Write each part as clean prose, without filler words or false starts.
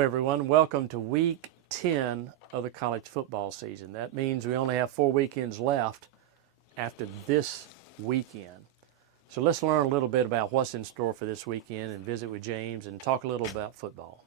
everyone. Welcome to week 10 of the college football season. That means we only have 4 weekends left after this weekend. So let's learn a little bit about what's in store for this weekend and visit with James and talk a little about football.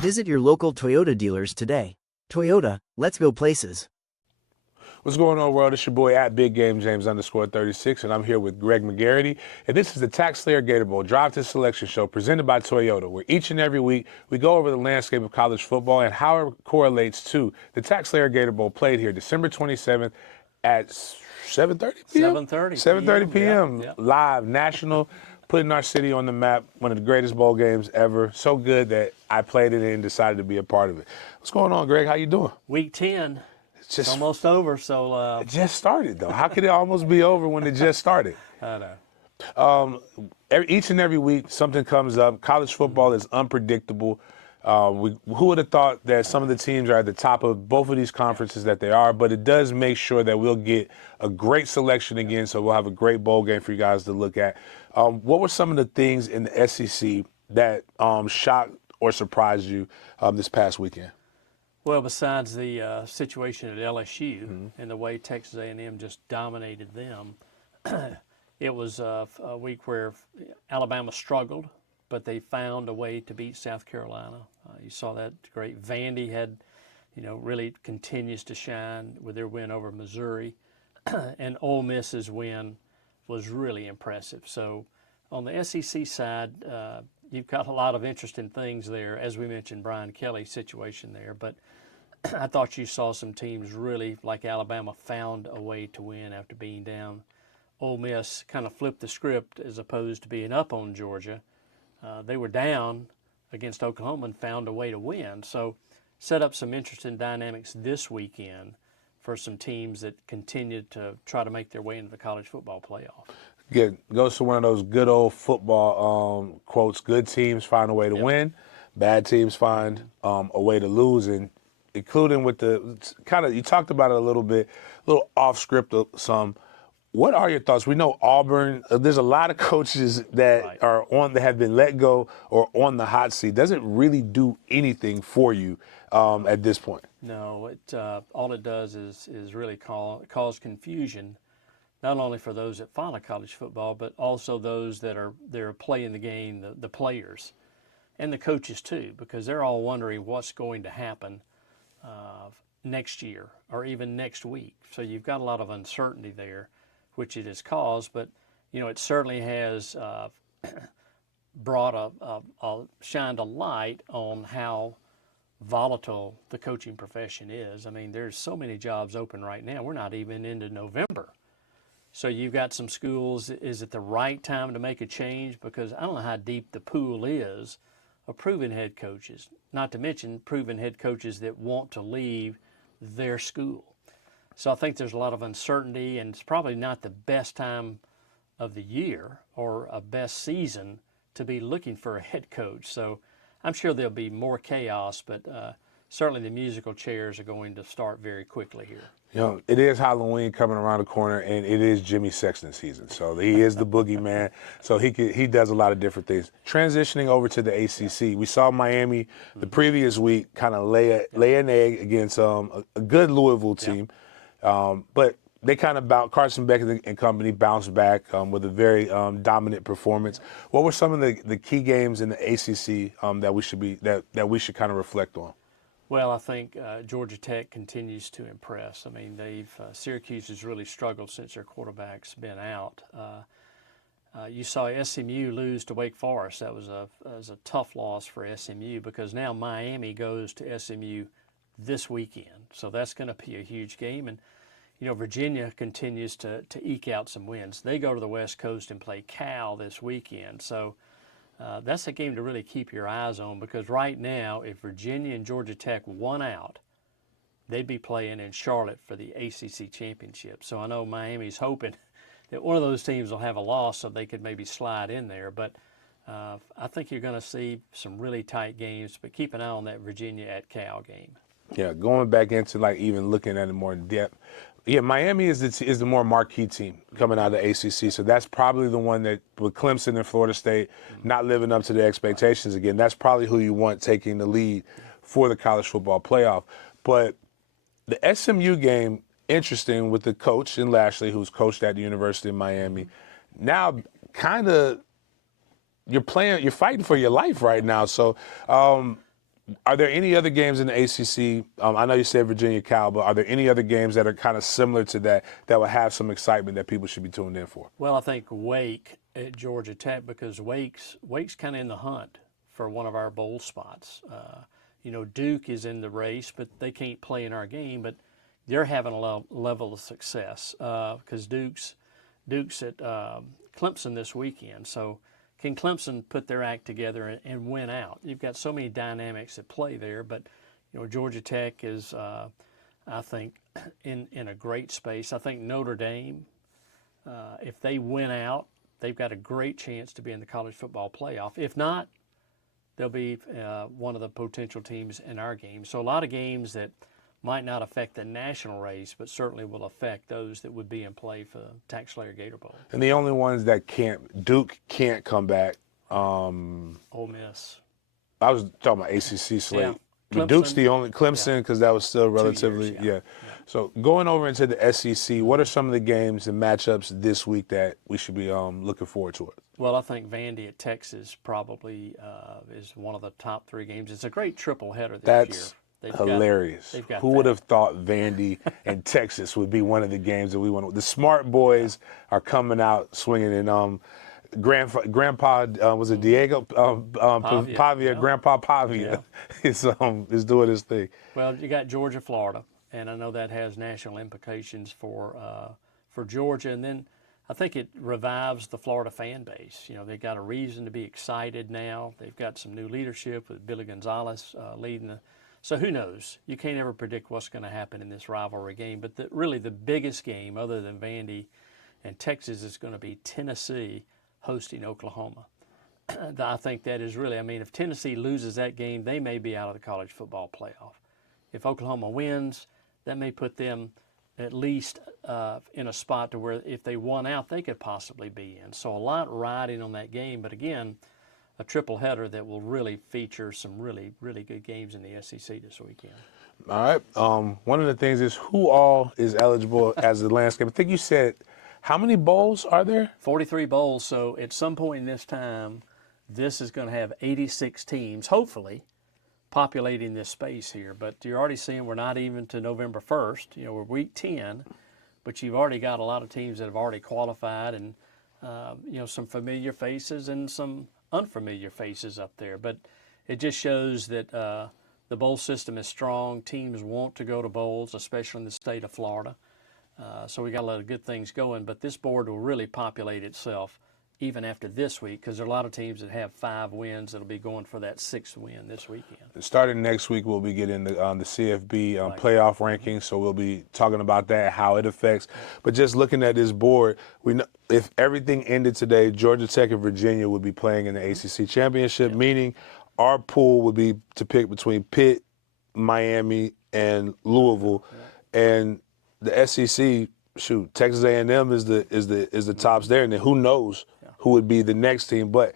Visit your local Toyota dealers today. Toyota, let's go places. What's going on, world? It's your boy at Big Game James _36, and I'm here with Greg McGarity. And this is the TaxSlayer Gator Bowl Drive to Selection Show presented by Toyota, where each and every week we go over the landscape of college football and how it correlates to the TaxSlayer Gator Bowl played here December 27th at 7:30 p.m. 7:30 p.m. Yep. Live, national, putting our city on the map. One of the greatest bowl games ever. So good that I played it and decided to be a part of it. What's going on, Greg? How you doing? Week 10. It's almost over, so... It just started, though. How could it almost be over when it just started? I know. Each and every week, something comes up. College football is unpredictable. Who would have thought that some of the teams are at the top of both of these conferences that they are, but it does make sure that we'll get a great selection again, so we'll have a great bowl game for you guys to look at. What were some of the things in the SEC that shocked or surprised you this past weekend? Well, besides the situation at LSU and the way Texas A&M just dominated them, it was a week where Alabama struggled, but they found a way to beat South Carolina. You saw that great. Vandy had, really continues to shine with their win over Missouri, and Ole Miss's win was really impressive. So on the SEC side, you've got a lot of interesting things there. As we mentioned, Brian Kelly's situation there, but I thought you saw some teams really, like Alabama, found a way to win after being down. Ole Miss kind of flipped the script as opposed to being up on Georgia. They were down against Oklahoma and found a way to win. So set up some interesting dynamics this weekend for some teams that continue to try to make their way into the college football playoff. Good. Goes to one of those good old football quotes. Good teams find a way to win. Bad teams find a way to lose. And including with the kind of, you talked about it a little bit, a little off script some. What are your thoughts? We know Auburn, there's a lot of coaches that that have been let go or on the hot seat. Doesn't really do anything for you at this point. No, all it does is really cause confusion, not only for those that follow college football, but also those that are playing the game, the players, and the coaches too, because they're all wondering what's going to happen next year or even next week. So you've got a lot of uncertainty there, which it has caused, but it certainly has brought shined a light on how volatile the coaching profession is. I mean, there's so many jobs open right now. We're not even into November. So you've got some schools, is it the right time to make a change? Because I don't know how deep the pool is of proven head coaches, not to mention proven head coaches that want to leave their school. So I think there's a lot of uncertainty, and it's probably not the best time of the year or a best season to be looking for a head coach. So I'm sure there'll be more chaos, but certainly the musical chairs are going to start very quickly here. It is Halloween coming around the corner, and it is Jimmy Sexton season. So he is the boogeyman. So he does a lot of different things. Transitioning over to the ACC, we saw Miami the previous week kind of lay an egg against a good Louisville team. But they kind of Carson Beck and company bounced back with a very dominant performance. What were some of the key games in the ACC that we should kind of reflect on? Well, I think Georgia Tech continues to impress. I mean, Syracuse has really struggled since their quarterback's been out. You saw SMU lose to Wake Forest. That was a tough loss for SMU because now Miami goes to SMU this weekend. So that's going to be a huge game. And Virginia continues to eke out some wins. They go to the West Coast and play Cal this weekend. So that's a game to really keep your eyes on because right now, if Virginia and Georgia Tech won out, they'd be playing in Charlotte for the ACC championship. So I know Miami's hoping that one of those teams will have a loss so they could maybe slide in there. But I think you're going to see some really tight games, but keep an eye on that Virginia at Cal game. Yeah, going back into like even looking at it more in depth. Yeah, Miami is the more marquee team coming out of the ACC. So that's probably the one that with Clemson and Florida State not living up to the expectations again. That's probably who you want taking the lead for the college football playoff. But the SMU game, interesting with the coach in Lashley, who's coached at the University of Miami. Now, kind of, you're fighting for your life right now. So, are there any other games in the ACC? I know you said Virginia Cal, but are there any other games that are kind of similar to that will have some excitement that people should be tuned in for? Well, I think Wake at Georgia Tech, because Wake's kind of in the hunt for one of our bowl spots. Duke is in the race, but they can't play in our game. But they're having a level of success because Duke's at Clemson this weekend. So can Clemson put their act together and win out? You've got so many dynamics at play there, but Georgia Tech is, I think, in a great space. I think Notre Dame, if they win out, they've got a great chance to be in the college football playoff. If not, they'll be one of the potential teams in our game. So a lot of games that might not affect the national race, but certainly will affect those that would be in play for TaxSlayer Gator Bowl. And the only ones that Duke can't come back. Ole Miss. I was talking about ACC slate. Yeah. But Duke's the only Clemson because that was still relatively 2 years, yeah. So going over into the SEC, what are some of the games and matchups this week that we should be looking forward to? Well, I think Vandy at Texas probably is one of the top 3 games. It's a great triple header this year. That's hilarious. Who would have thought Vandy and Texas would be one of the games that we want? The smart boys are coming out swinging, and Grandpa was it Diego Pavia? Grandpa Pavia is doing his thing. Well, you got Georgia, Florida, and I know that has national implications for Georgia, and then I think it revives the Florida fan base. They've got a reason to be excited now. They've got some new leadership with Billy Gonzalez leading the. So who knows? You can't ever predict what's going to happen in this rivalry game. But really the biggest game, other than Vandy and Texas, is going to be Tennessee hosting Oklahoma. I think that is really, if Tennessee loses that game, they may be out of the college football playoff. If Oklahoma wins, that may put them at least in a spot to where if they won out, they could possibly be in. So a lot riding on that game. But again, a triple header that will really feature some really, really good games in the SEC this weekend. All right. One of the things is who all is eligible as the landscape. I think you said, how many bowls are there? 43 bowls. So at some point in this time, this is going to have 86 teams, hopefully, populating this space here. But you're already seeing we're not even to November 1st. We're week 10, but you've already got a lot of teams that have already qualified and, some familiar faces and some unfamiliar faces up there. But it just shows that the bowl system is strong. Teams want to go to bowls, especially in the state of Florida. So we got a lot of good things going. But this board will really populate itself even after this week, because there are a lot of teams that have 5 wins that'll be going for that 6th win this weekend. Starting next week, we'll be getting the CFB playoff rankings, so we'll be talking about that, how it affects. But just looking at this board, we know if everything ended today, Georgia Tech and Virginia would be playing in the ACC championship, meaning our pool would be to pick between Pitt, Miami, and Louisville, and the SEC. Shoot, Texas A&M is the tops there, and then who knows who would be the next team. But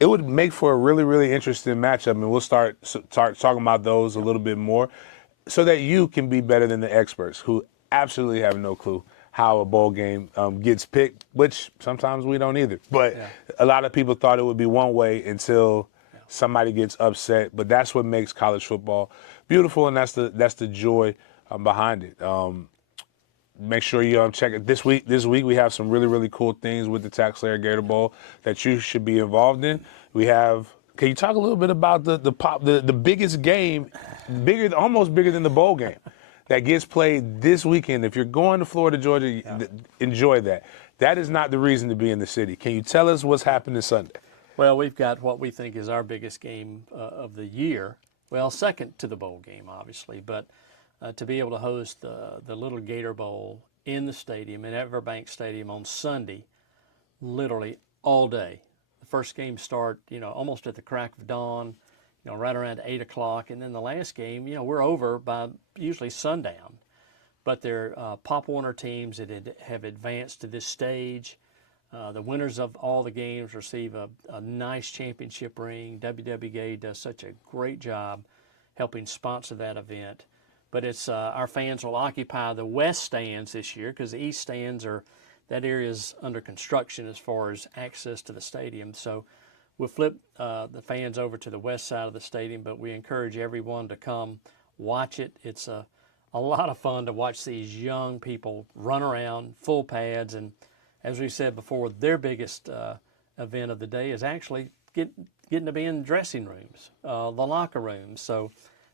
it would make for a really, really interesting matchup, and we'll start talking about those a little bit more so that you can be better than the experts who absolutely have no clue how a bowl game gets picked, which sometimes we don't either. But a lot of people thought it would be one way until somebody gets upset. But that's what makes college football beautiful, and that's the joy behind it. Make sure you check it this week. This week we have some really, really cool things with the TaxSlayer Gator Bowl that you should be involved in. We have. Can you talk a little bit about the biggest game, almost bigger than the bowl game, that gets played this weekend? If you're going to Florida, Georgia, enjoy that. That is not the reason to be in the city. Can you tell us what's happening Sunday? Well, we've got what we think is our biggest game of the year. Well, second to the bowl game, obviously, but. To be able to host the Little Gator Bowl in the stadium, in Everbank Stadium on Sunday, literally all day. The first game start, almost at the crack of dawn. right around 8 o'clock. And then the last game, we're over by usually sundown. But they're Pop Warner teams that have advanced to this stage. The winners of all the games receive a nice championship ring. WWGA does such a great job helping sponsor that event. But it's our fans will occupy the west stands this year because the east stands that area is under construction as far as access to the stadium. So we'll flip the fans over to the west side of the stadium, but we encourage everyone to come watch it. It's a lot of fun to watch these young people run around full pads, and as we said before, their biggest event of the day is actually getting to be in dressing rooms, the locker rooms. So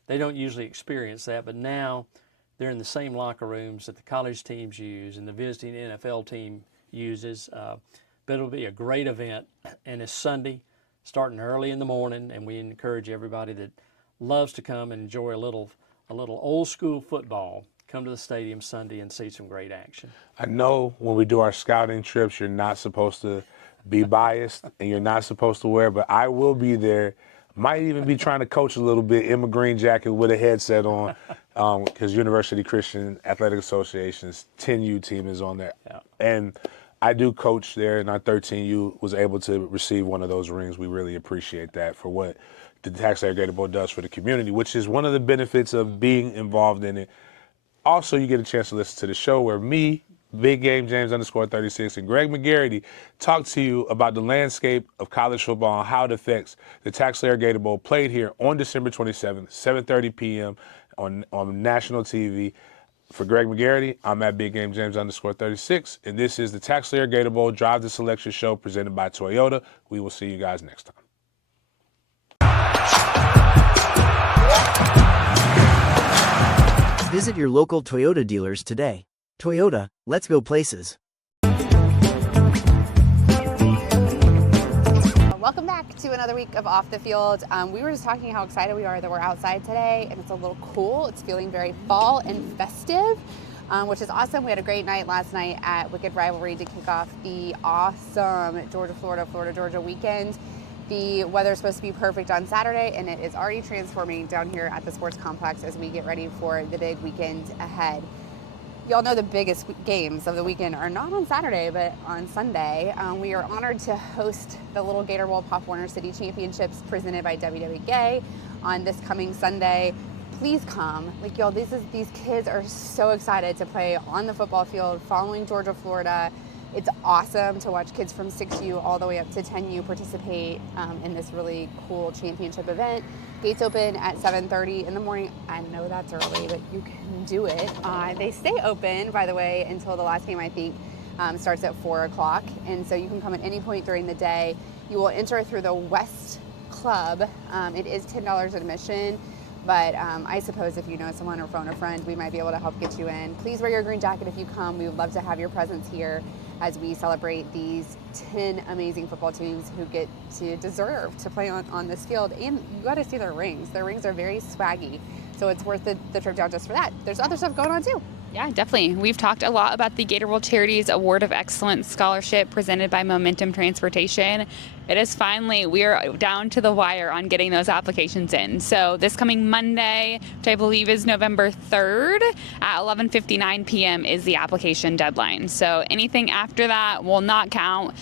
they don't usually experience that, but now they're in the same locker rooms that the college teams use and the visiting NFL team uses. But it'll be a great event, and it's Sunday, starting early in the morning, and we encourage everybody that loves to come and enjoy a little old school football, come to the stadium Sunday and see some great action. I know when we do our scouting trips, you're not supposed to be biased and you're not supposed to wear, but I will be there. Might even be trying to coach a little bit in my green jacket with a headset on, because University Christian Athletic Association's 10U team is on there. Yeah. And I do coach there, and our 13U was able to receive one of those rings. We really appreciate that for what the TaxSlayer Gator Bowl does for the community, which is one of the benefits of being involved in it. Also, you get a chance to listen to the show where me, Big Game James _36, and Greg McGarity talk to you about the landscape of college football and how it affects the TaxSlayer Gator Bowl, played here on December 27th, 7:30 p.m. on national TV. For Greg McGarity, I'm at Big Game James _36, and this is the TaxSlayer Gator Bowl Drive to Selection show presented by Toyota. We will see you guys next time. Visit your local Toyota dealers today. Toyota, let's go places. Welcome back to another week of Off the Field. We were just talking how excited we are that we're outside today, and it's a little cool. It's feeling very fall and festive, which is awesome. We had a great night last night at Wicked Rivalry to kick off the awesome Georgia-Florida, Florida-Georgia weekend. The weather is supposed to be perfect on Saturday, and it is already transforming down here at the sports complex as we get ready for the big weekend ahead. Y'all know the biggest games of the weekend are not on Saturday, but on Sunday. We are honored to host the Little Gator Bowl Pop Warner City Championships presented by WWGA on this coming Sunday. Please come. Like, y'all, these kids are so excited to play on the football field following Georgia, Florida. It's awesome to watch kids from 6U all the way up to 10U participate in this really cool championship event. Gates open at 7:30 in the morning. I know that's early, but you can do it. They stay open, by the way, until the last game, I think, starts at 4 o'clock. And so you can come at any point during the day. You will enter through the West Club. It is $10 admission. But I suppose if you know someone or phone a friend, we might be able to help get you in. Please wear your green jacket if you come. We would love to have your presence here as we celebrate these 10 amazing football teams who get to deserve to play on this field. And you got to see their rings. Their rings are very swaggy. So it's worth the trip down just for that. There's other stuff going on too. Yeah, definitely. We've talked a lot about the Gator Bowl Charities Award of Excellence Scholarship presented by Momentum Transportation. It is finally, we are down to the wire on getting those applications in. So this coming Monday, which I believe is November 3rd at 11:59 p.m. is the application deadline. So anything after that will not count.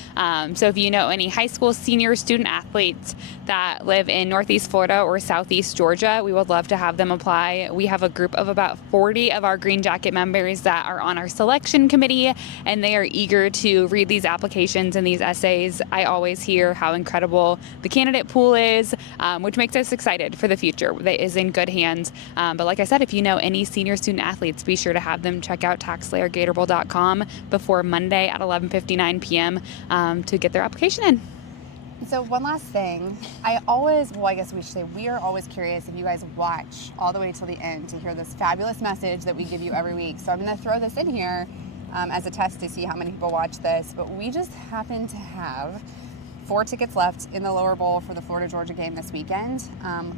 So if you know any high school senior student athletes that live in Northeast Florida or Southeast Georgia, we would love to have them apply. We have a group of about 40 of our Green Jacket members that are on our selection committee, and they are eager to read these applications and these essays. I always hear how incredible the candidate pool is, which makes us excited for the future. That is in good hands. But like I said, if you know any senior student athletes, be sure to have them check out TaxSlayerGatorBowl.com before Monday at 11:59 p.m. To get their application in. So one last thing, I guess we should say we are always curious if you guys watch all the way till the end to hear this fabulous message that we give you every week. So I'm going to throw this in here as a test to see how many people watch this. But we just happen to have 4 tickets left in the lower bowl for the Florida-Georgia game this weekend.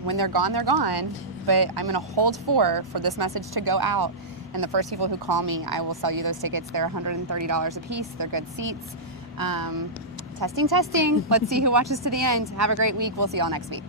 When they're gone, they're gone. But I'm going to hold 4 for this message to go out. And the first people who call me, I will sell you those tickets. They're $130 a piece. They're good seats. Testing. Let's see who watches to the end. Have a great week. We'll see y'all next week.